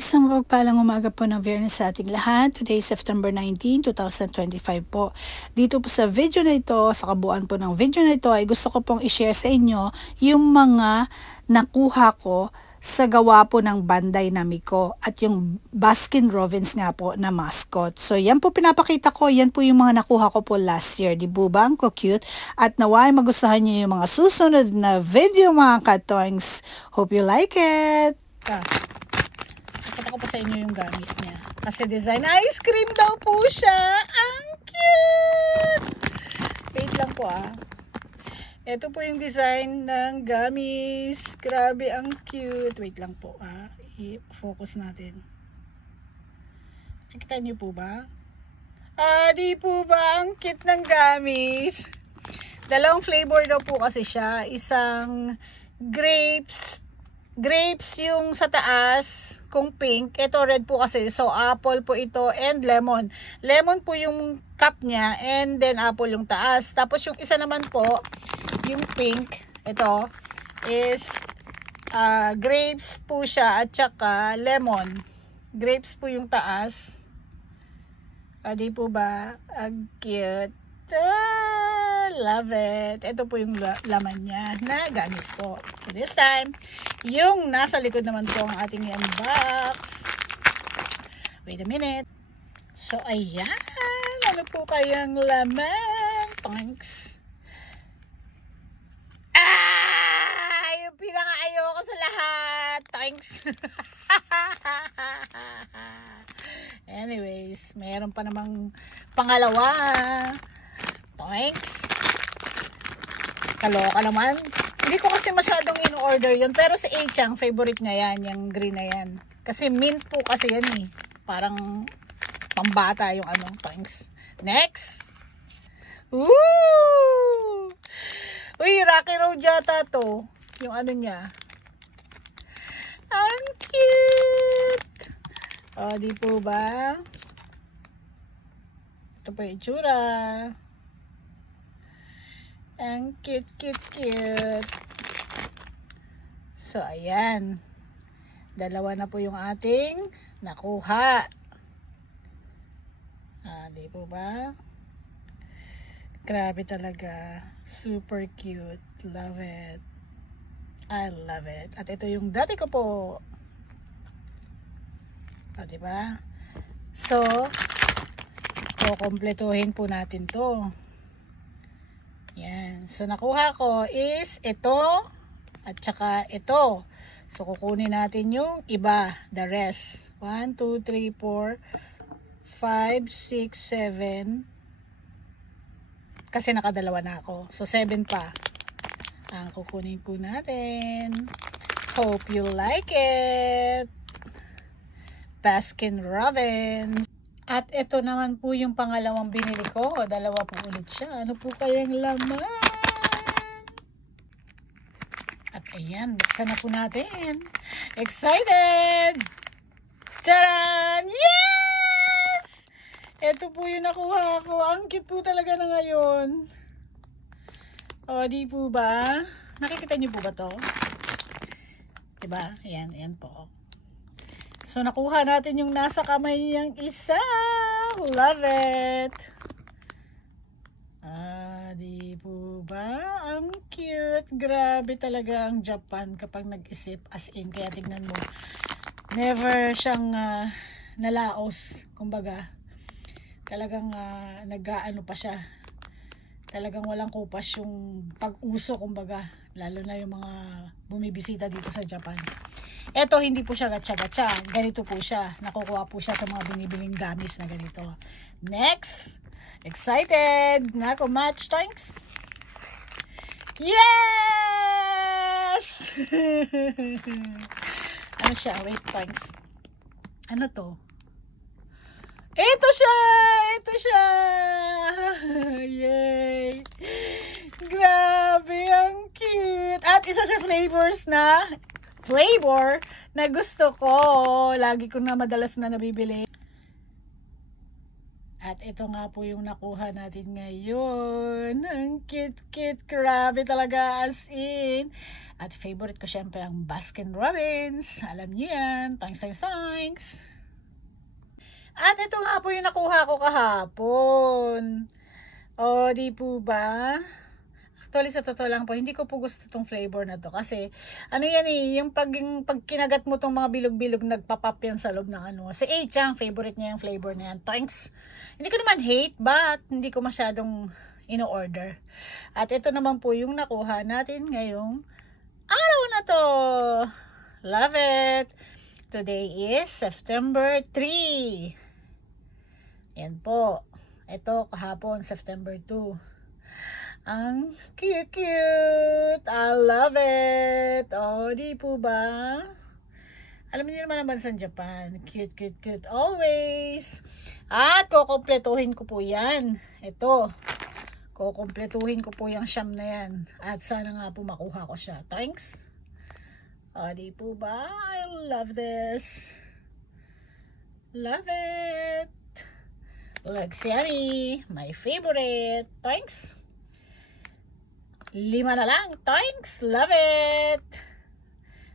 Isang mapagpalang umaga po ng Biyernes sa ating lahat. Today, September 19, 2025 po. Dito po sa video na ito, sa kabuuan po ng video na ito, ay gusto ko pong i-share sa inyo yung mga nakuha ko sa gawa po ng Bandai Namco at yung Baskin Robbins nga po na mascot. So yan po pinapakita ko, yan po yung mga nakuha ko po last year. Di po ba? Ang cute. At naway magustuhan nyo yung mga susunod na video mga katoings. Hope you like it! Nakita ko pa sa inyo yung gamis niya. Kasi design ice cream daw po siya. Ang cute! Wait lang po Ito po yung design ng gamis. Grabe, ang cute. Wait lang po I-focus natin. Nakikita niyo po ba? Di po ba? Ang cute ng gamis. Dalawang flavor daw po kasi siya. Isang grapes yung sa taas, kung pink. Ito red po kasi. So, apple po ito and lemon. Lemon po yung cup niya and then apple yung taas. Tapos yung isa naman po, yung pink, ito, is grapes po siya at saka lemon. Grapes po yung taas. Di po ba? Cute. Love it. Ito po yung laman niya na gamis po. So this time, yung nasa likod naman po ang ating unbox. Wait a minute. So ayan. Ano po kayang laman? Thanks. Yung pinaka-ayoko sa lahat. Thanks. Anyways, mayroon pa namang pangalawa. Thanks. Kaloka naman. Hindi ko kasi masyadong in-order yun. Pero si A-Chang, favorite niya yan. Yung green na yan. Kasi mint po kasi yan Parang pambata yung Thanks. Next. Woo! Uy, Rocky Road yata to. Yung niya. Ang cute! Di po ba? Ito po yung itsura. Ang cute. So, ayan. Dalawa na po yung ating nakuha. Di po ba? Grabe talaga. Super cute. Love it. I love it. At ito yung dati ko po. Di ba? So, kukumpletuhin po natin to. Yan. So, nakuha ko is ito at saka ito. So, kukunin natin yung iba. The rest. 1, 2, 3, 4, 5, 6, 7. Kasi nakadalawa na ako. So, 7 pa. Ang kukunin po natin. Hope you like it. Baskin Robbins. At ito naman po yung pangalawang binili ko. Dalawa po ulit siya. Ano po kayang laman? At ayan, buksan na po natin. Excited! Tcharan! Yes! Ito po yung nakuha ko. Ang cute po talaga na ngayon. Di po ba? Nakikita niyo po ba to? Diba? Ayan, ayan po. So, nakuha natin yung nasa kamay niyang isa. Love it. Di po ba? Ang cute. Grabe talaga ang Japan kapag nag-isip. As in, kaya tignan mo. Never siyang nalaos. Kumbaga, talagang nag-aano pa siya. Talagang walang kupas yung pag-uso, kumbaga. Lalo na yung mga bumibisita dito sa Japan. Ito, hindi po siya gatsa-gatsa. Ganito po siya. Nakukuha po siya sa mga binibiling gamis na ganito. Next. Excited. Nako, match. Thanks. Yes! Ano siya? Wait, thanks. Ano to? Ito siya! Ito siya! Yay! Grabe, ang cute! At isa sa flavor na gusto ko. Lagi ko na madalas na nabibili. At ito nga po yung nakuha natin ngayon. Ang cute. Grabe talaga, as in. At favorite ko syempre ang Baskin Robbins. Alam niyo yan. Thanks, thanks, thanks. At ito nga po yung nakuha ko kahapon. O, di po ba? Actually, sa totoo lang po, hindi ko po gusto itong flavor na to. Kasi, ano yan eh, yung pag kinagat mo itong mga bilog-bilog, nagpapap yan sa loob ng ano. Si H, ang favorite niya yung flavor na yan. Thanks. Hindi ko naman hate, but hindi ko masyadong ino-order. At ito naman po yung nakuha natin ngayong araw na to. Love it. Today is September 3. Yan po. Ito kahapon, September 2. Ang cute. I love it. Oh, di po ba? Alam niyo naman ang bansang Japan. Cute, cute, cute. Always. At kukumpletuhin ko po yan. Ito. Kukumpletuhin ko po yung siyam na yan. At sana nga po makuha ko siya. Thanks. O, di po ba? I love this. Love it. Looks yummy. My favorite. Thanks. 5 na lang. Thanks. Love it.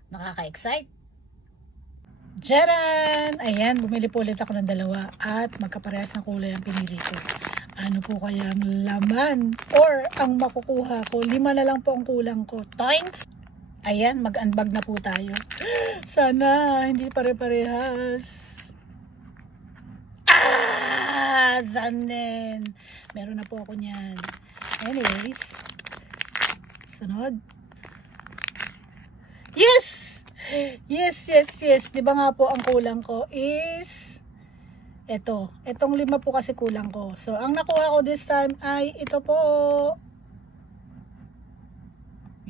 Nakaka-excite. Jaran! Ayan, bumili po ulit ako ng dalawa. At magkaparehas na kulay ang pinili ko. Ano po kaya ang laman or ang makukuha ko? 5 na lang po ang kulang ko. Thanks! Ayan, mag-unbag na po tayo. Sana hindi pare-parehas. Zanen! Meron na po ako niyan. Anyways, sunod. Yes! Yes, yes, yes. Diba nga po ang kulang ko is itong 5 po kasi kulang ko. So, ang nakuha ko this time ay ito po.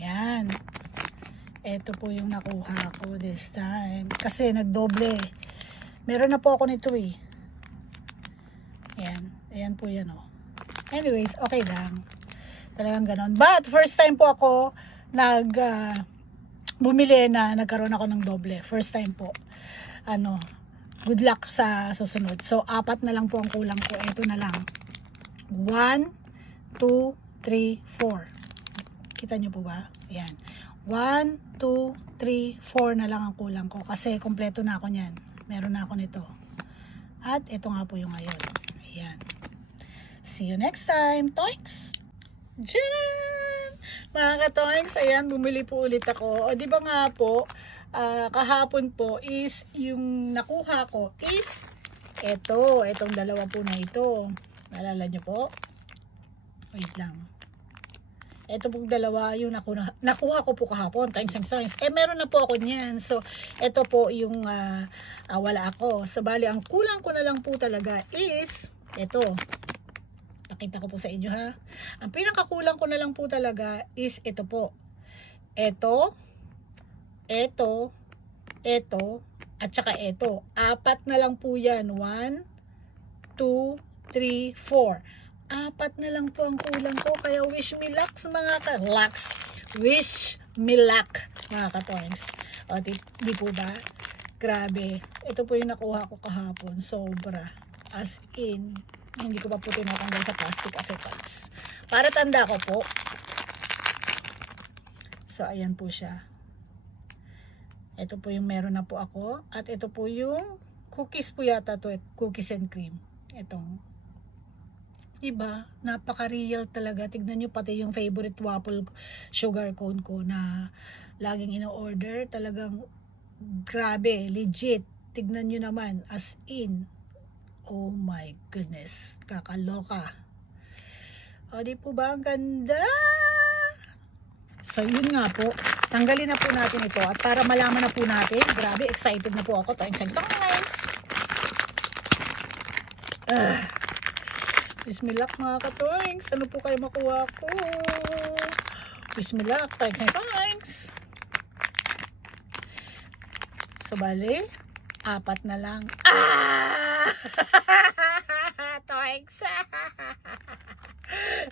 Yan. Ito po yung nakuha ko this time. Kasi nagdoble. Meron na po ako nito eh. Yan. Ayan po yan oh. Anyways, okay lang. Talagang ganon. But, first time po ako bumili na nagkaroon ako ng doble. First time po. Good luck sa susunod. So, 4 na lang po ang kulang ko. Ito na lang. 1, 2, 3, 4. Kita nyo po ba? Ayan. 1, 2, 3, 4 na lang ang kulang ko. Kasi kompleto na ako niyan. Meron na ako nito. At ito nga po yung ngayon. Ayan. See you next time. Toinks! Tcharam! Mga ka-toinks, ayan, bumili po ulit ako. O, di ba nga po, kahapon po is yung nakuha ko is itong dalawa po na ito. Naalala nyo po? Wait lang. Ito pong dalawa yung nakuha ko po kahapon. Thanks. Meron na po ako niyan. So, ito po yung wala ako. So, bali, ang kulang ko na lang po talaga is ito. Pakita ko po sa inyo ha. Ang pinakakulang ko na lang po talaga is ito po. Ito, at saka ito. 4 na lang po yan. 1, 2, 3, 4. 4 na lang po ang kulang ko. Kaya wish me luck mga ka-lux. Wish me luck mga ka-toinks. O, di po ba? Grabe. Ito po yung nakuha ko kahapon. Sobra. As in, hindi ko pa po tinatanggal sa plastic kasi toinks. Para tanda ko po. So, ayan po siya. Ito po yung meron na po ako. At ito po yung cookies po yata to. Cookies and cream. Itong. Diba? Napaka-real talaga. Tignan nyo pati yung favorite waffle sugar cone ko na laging ino-order. Talagang grabe. Legit. Tignan nyo naman. As in. Oh my goodness. Kakaloka. O di po ba? Ang ganda. So, yun nga po. Tanggalin na po natin ito. At para malaman na po natin, grabe, excited na po ako. Thanks. Bismillah mga ka-toinks. Ano po kayo makuha ko? Bismillah. Thanks. So, bali, 4 na lang. Toinks.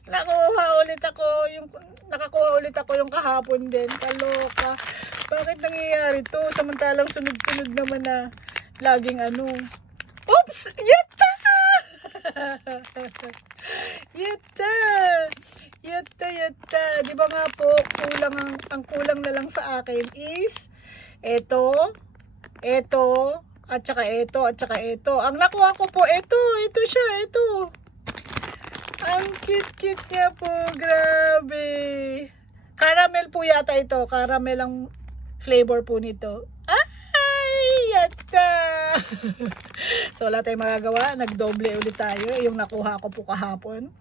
Nakakuha ulit ako yung kahapon din. Kaloka. Bakit nangyayari to? Samantalang sunod-sunod naman na laging Oops! Yata! Yata! Yata, yata. Di ba nga po, ang kulang na lang sa akin is ito, at saka ito. Ang nakuha ko po, ito siya, ito. Ang cute-cute niya po, grabe. Caramel po yata ito, caramel ang flavor po nito. Ay, yata! So, wala tayong magagawa, nagdoble ulit tayo, yung nakuha ko po kahapon.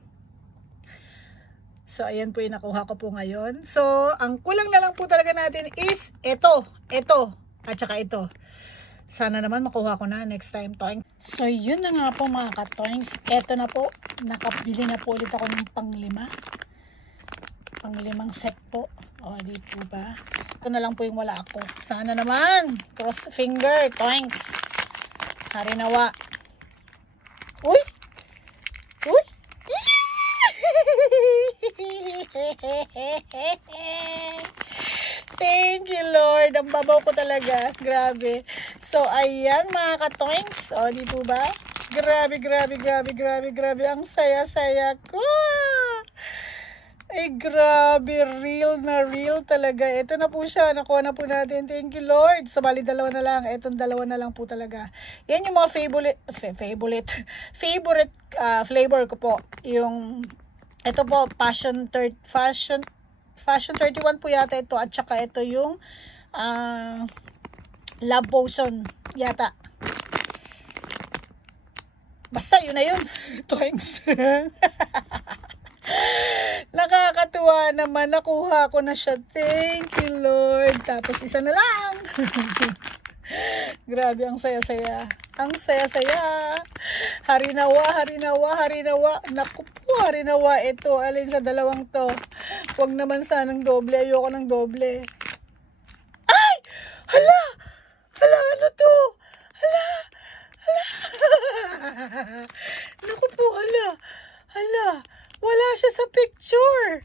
So, ayan po yung nakuha ko po ngayon. So, ang kulang na lang po talaga natin is ito, at saka ito. Sana naman makuha ko na next time, Toing. So, yun na nga po mga ka-Toings. Ito na po, nakabili na po ulit ako ng panglimang set po. O, dito ba? Ito na lang po yung wala ako. Sana naman, cross finger, Toings. Harinawa. Uy! Uy! Thank you, Lord. Ang babaw ko talaga. Grabe. So, ayan mga ka-Toings. O, di po ba? Grabe. Ang saya-saya ko. Ay, grabe. Real na real talaga. Ito na po siya. Nakuha na po natin. Thank you, Lord. So, bali, dalawa na lang. Itong dalawa na lang po talaga. Yan yung mga favorite flavor ko po. Yung, ito po, Fashion 31 po yata ito, at saka ito yung Love Potion yata. Basta yun na yun. Thanks. Nakakatuwa naman, nakuha ko na siya. Thank you, Lord. Tapos isa na lang. Grabe, ang saya-saya. Ang saya-saya. Harinawa. Naku po, harinawa ito. Alin sa dalawang to. Huwag naman sanang doble. Ayoko ng doble. Ay! Hala! Ano to? Hala! Naku po, hala. Wala siya sa picture.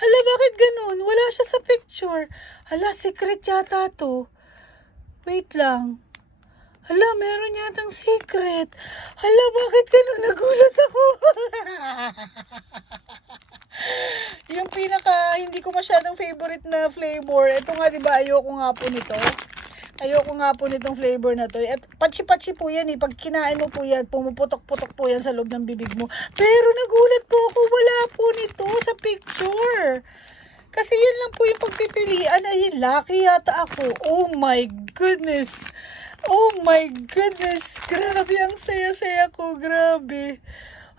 Hala, bakit ganun? Wala siya sa picture. Hala, secret yata to. Wait lang. Hala, meron yatang secret. Hala, bakit ganun? Nagulat ako. Yung hindi ko masyadong favorite na flavor. Ito nga, diba, ayoko nga po nitong flavor na to. At patsi-patsi po yan eh. Pag kinain mo po yan, pumuputok-putok po yan sa loob ng bibig mo. Pero nagulat po ako, wala po nito sa picture. Kasi yan lang po yung pagpipilian. Ay, lucky yata ako. Oh my goodness. Grabe, ang saya-saya ko. Grabe.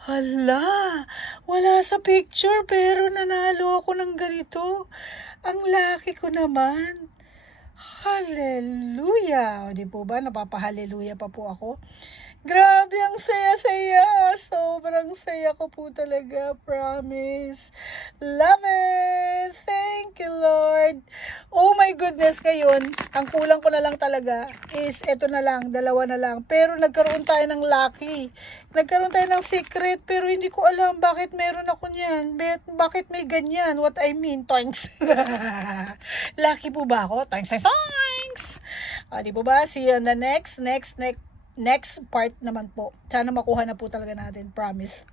Hala, wala sa picture pero nanalo ako ng ganito. Ang lucky ko naman. Hallelujah. O, di po ba? Napapahallelujah pa po ako. Grabe, ang saya-saya. Sobrang saya ko po talaga. Promise. Love it. Thank you, Lord. Oh my goodness, ngayon, ang kulang ko na lang talaga is ito na lang, dalawa na lang. Pero nagkaroon tayo ng lucky. Nagkaroon tayo ng secret, pero hindi ko alam bakit meron ako niyan. Bakit may ganyan? What I mean, thanks. Lucky po ba ako? Thanks. Di po ba? See you on the next part naman po. Sana makuha na po talaga natin. Promise.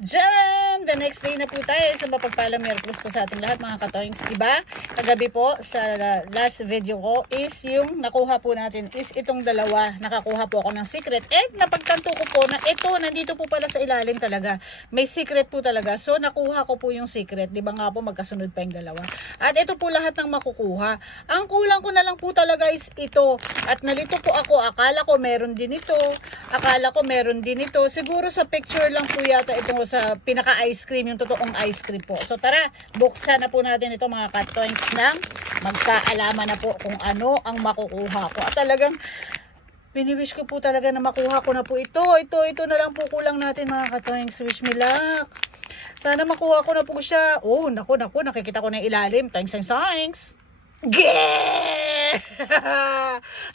Diyan! The next day na po tayo sa mapagpalang Miyerkules po sa ating lahat mga ka-Toings. Diba? Kagabi po sa last video ko is yung nakuha po natin is itong dalawa. Nakakuha po ako ng secret. And napagtanto ko po na ito, nandito po pala sa ilalim talaga. May secret po talaga. So nakuha ko po yung secret. Diba nga po magkasunod pa yung dalawa. At ito po lahat ng makukuha. Ang kulang ko na lang po talaga is ito. At nalito po ako. Akala ko meron din ito. Siguro sa picture lang po yata itong sa pinaka-ice cream, yung totoong ice cream po. So tara, buksan na po natin ito mga ka-Toings nang magsaalaman na po kung ano ang makukuha ko. At talagang biniwish ko po talaga na makuha ko na po ito. Ito na lang po kulang natin mga ka-Toings. Wish me luck. Sana makuha ko na po siya. Oh, naku, nakikita ko na ilalim. Thanks. Geh!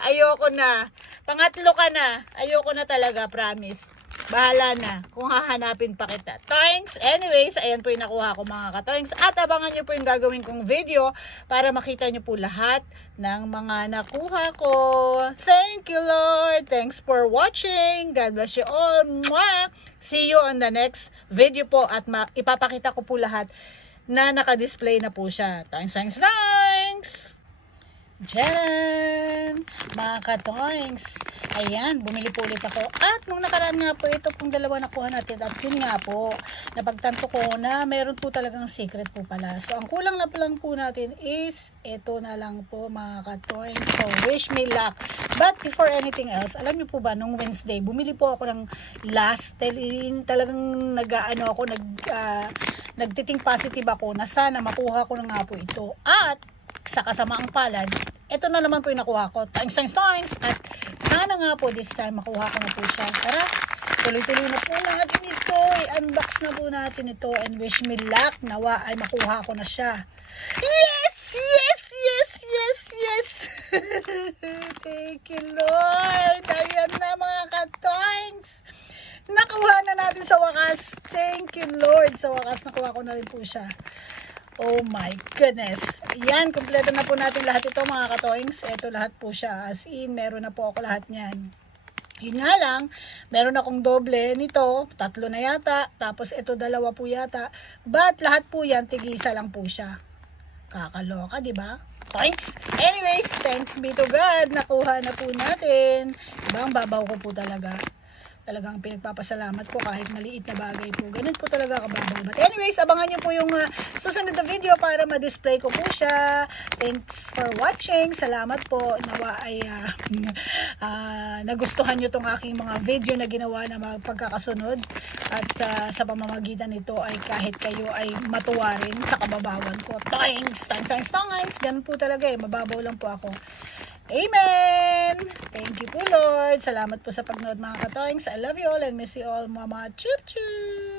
Ayoko na. Pangatlo ka na. Ayoko na talaga, promise. bahala na kung hahanapin pa kita. Thanks! Anyways, ayan po yung nakuha ko mga ka-toings. At abangan nyo po yung gagawin kong video para makita nyo po lahat ng mga nakuha ko. Thank you, Lord! Thanks for watching. God bless you all. Mwah! See you on the next video po at ipapakita ko po lahat na naka-display na po siya. Thanks, thanks, thanks! Diyan! Mga ka-toings. Ayan, bumili po ulit ako. At nung nakaraan nga po, ito pong dalawa nakuha natin. At yun nga po, napagtanto ko na meron po talagang secret po pala. So, ang kulang na lang po natin is ito na lang po mga ka-toings. So, wish me luck. But before anything else, alam niyo po ba, nung Wednesday, bumili po ako ng last talagang nagtiting positive ako na sana makuha ko na nga po ito. At sa kasamaang palad, ito na naman po yung nakuha ko. Thanks. At sana nga po this time makuha ko na po siya. Tara, tuloy-tuloy na po natin ito. I-unbox na po natin ito and wish me luck. Nawa ay makuha ko na siya. Yes! Thank you, Lord. Ayan na mga ka-toings. Nakuha na natin sa wakas. Thank you, Lord. Sa wakas, nakuha ko na rin po siya. Oh my goodness. Yan, kumpleto na po natin lahat ito mga ka-toings. Ito lahat po siya. As in, meron na po ako lahat niyan. Yun nga lang, meron akong doble nito. 3 na yata. Tapos ito 2 po yata. But lahat po yan, tig-isa lang po siya. Kakaloka, di ba? Thanks. Anyways, thanks be to God. Nakuha na po natin. Diba, ang babaw ko po talaga. Talagang pinagpapasalamat ko kahit maliit na bagay po. Ganun po talaga kababaw. But anyways, abangan nyo po yung susunod na video para ma-display ko po siya. Thanks for watching. Salamat po. Nawa ay nagustuhan nyo tong aking mga video na ginawa na pagkakasunod. At sa pamamagitan nito ay kahit kayo ay matuwa rin sa kababawan ko. Thanks! Ganun po talaga eh. Mababaw lang po ako. Amen! Thank you po, Lord. Salamat po sa pagnood mga ka-toings. I love you all and miss you all, Mama. Chup chup!